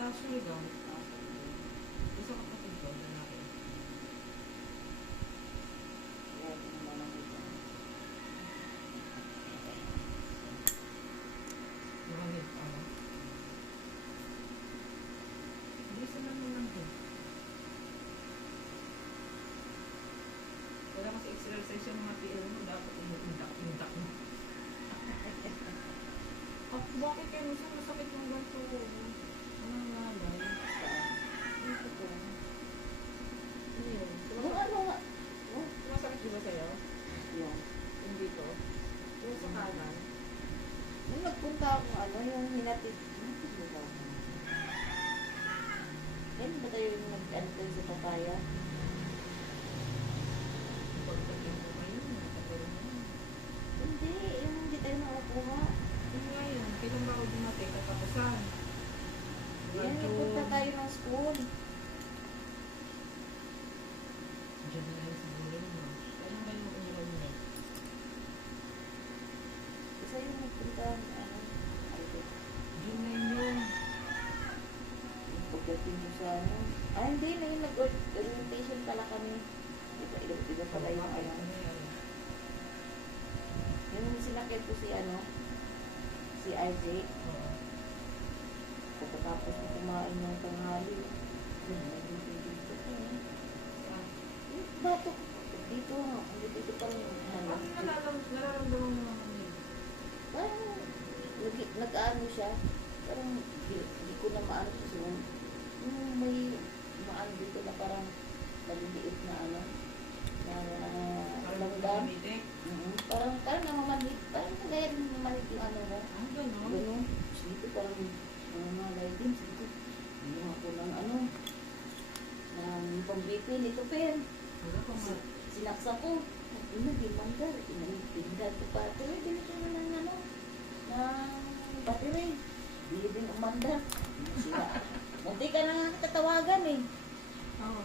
Sa Surigao. Gusto kapatid ko, lalaki. Kaya ito naman ang ito. Maraming pa ako. Hindi sila naman din. Wala kasi exercise yung mga PL mo, dapat inuundak-undak mo. At bakit kayo minsan masakit yung ganito ko? Anong nalay? Dito ko. Ano yun? Yung ano nga? Masakit di ba sa'yo? Yung. Yung dito? Yung sa kanan? Nung nagpunta ako, ano, yung hinatid mo ba? Yan ba tayo yung nag-ano tayo sa papaya? Pagdating mo ngayon, nakatagal mo yun. Hindi, yung hindi tayo nakakuha. Yung ngayon, kailan ba ako dumating katapusan? Yan, nagpunta tayo ng school. Diyan na lang siguro yun. Kailan ba yung umilan niya? Isa yung nagpunta, ano, ay, June na yun. yung pagdating mo sa ano. Ah, hindi, na yung nag-orientation pala kami. Iba pala yung ano. Yung sinakit ko si ano, si RJ. Pagkatapos na kumain ng tanghali. Bato. Dito, dito pa rin yung ano. Ano nararamdaman mo naman yun? Parang nag-ano siya. Parang hindi ko na maano kasi yung may maano dito na parang maliliit na ano. Na Parang langgam. namitik? Parang namamanhid. Parang kagaya ng mamanhid yung ano mo. Ah, gano'n? Ganun. Tapos dito parang nangangalay din. Dito. Hindi ako ng ano. Ng pang-BP nito pen. Wala pa nga. Sinaksa ko. Ina, di manggar. Pinagpindad ko pa. Pero ganito na ng ano. Ng battery. Hindi din umandar. Sila. Munti ka na nga tatawagan eh. Oo.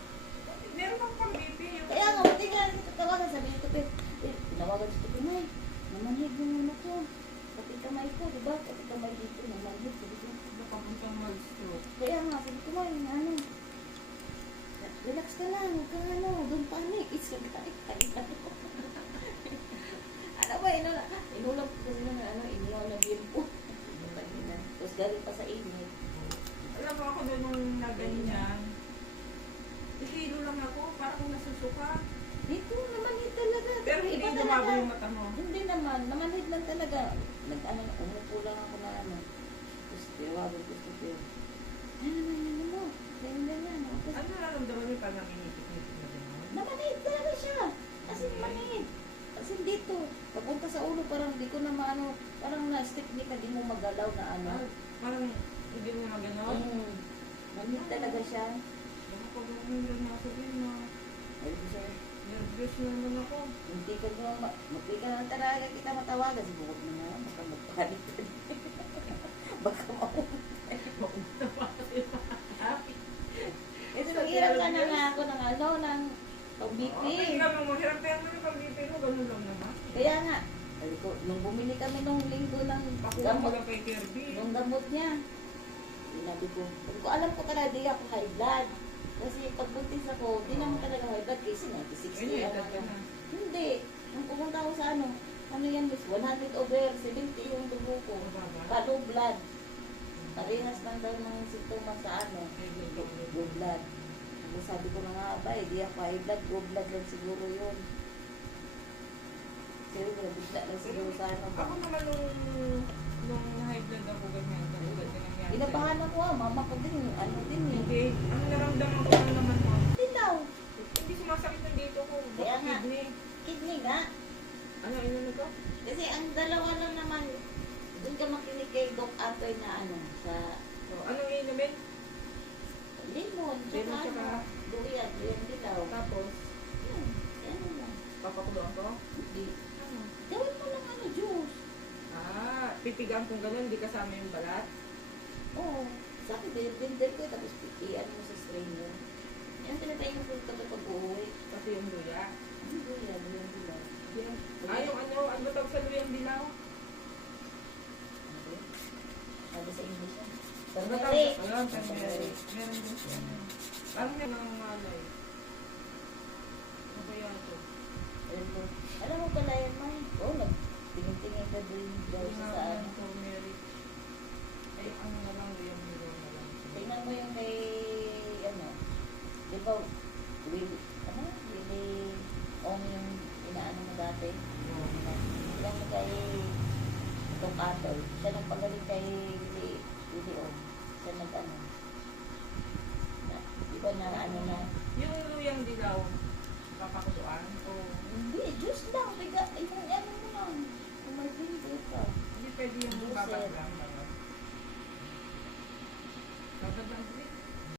Meron bang pang-BP yung... Kaya nga, munti ka na tatawagan. Sabi nito pen. Tinawagan si Tupi, Nay. Namanhid yung ano ko. Pati kamay ko, diba? Pati kamay dito. Namanhid. Sabi ko. Nakapuntang mag-stroke. Kaya nga, sabi ko, Nay, ano. Relax ka lang. Huwag kang ano. Don't panic. It's okay. Ano ba, inulang ko kasi na ano, iniyaw na bimpo. Tapos galing pa sa init. Alam mo ako doon nung naganyan. Ikilo lang ako, parang kung nasusuka. Dito, namanhid talaga. Pero hindi Iba lumabo talaga. yung mata mo. Hindi naman, namanhid lang talaga. Nag-ano, umupo lang ako na ano. Tapos tiwagan ko sa tiyo. Ano naman, ano mo? Ganyan. Tapos, Ano nararamdaman mo pag nangingitik-ngitik na gano'n? namanhid talaga siya. As in, manhid. As in, dito. Papunta sa ulo, parang di ko na maano, parang na-stick ni ka, di mo magalaw na ano. Ah, parang hindi mo na gano'n? Manhid talaga siya. Baka pag nangyari na ako din na Ayun ko siya. nervous na naman ako. Hindi ka na talaga kita matawagan. Siguro mo na, baka magpanik ka din. Baka maumay. Kasi mag-hirap ka na nga ako ng ano, ng pag-BP. Okay, nga mo, hirap-hirap mo yung pag-BP mo, ganun lang naman. Kaya nga, sabi ko, nung bumili kami nung linggo ng Pakuha mo gamot, lang kay Kirby. nung gamot niya, sinabi ko, alam ko talaga di ako high blood. Kasi pag buntis ako, di naman talaga high blood kasi 96 Ay, na edad ka ako. na. Hindi. Nung pumunta ako sa ano yan, miss, 100/70 yung dugo ko. Low blood. Parehas lang daw ng sintomas sa ano, low blood. Ako sabi ko na nga, ba, di ako high blood, low blood lang siguro yun. Siguro, bigla lang siguro sa ano. Ako naman nung high blood ako ganyan, katulad din nangyari. Inabahan ako, mama ko din, ano din eh. Hindi, ang naramdaman ko lang naman mo. Hindi daw. Hindi sumasakit ng dito ko. Kaya nga. Kidney. Kidney nga. Ano, inano ko? Kasi ang dalawa lang naman, doon ka makinig kay Doc Atoy na ano, sa So, anong inumin? limon, Lemon, tsaka tsaka- ano, duyan dilaw. Tapos, Ano lang. papakuluan ko? Hindi. Ano? Gawin mo lang ano, juice. Ah, pipigang kung gano'n, di kasama yung balat. Oo. Sa akin, blender ko, tapos ano mo sa strainer. Yan, tinatayin ko kapag uuwi. Kasi yung luya. Ano duyan dilaw. Yan. Ah, yung ano ba tawag sa luyang dilaw? Ano? Sabi sa English yan. Turmeric. Ayan, turmeric. Meron din siya. Parang yan ang malay. Ano kaya ito? Alam mo pala yan, May? Oo, nagtingin-tingin ka din daw Hindi sa nga ano. ang turmeric. Ay, ano na lang, yung miro na lang. Tingnan mo yung kay, ano, di ba, Willie, yung inaano mo dati? Tingnan mo kay, itong Atol. Siya nagpagaling kay Willie Ong. Siya nag-ano. Di ba na, ano na, Yung luyang dilaw, papakuloan o hindi, juice lang, biga, yung ano mo lang, kung may binigay ka. hindi pwede yung Juicer. babaglang.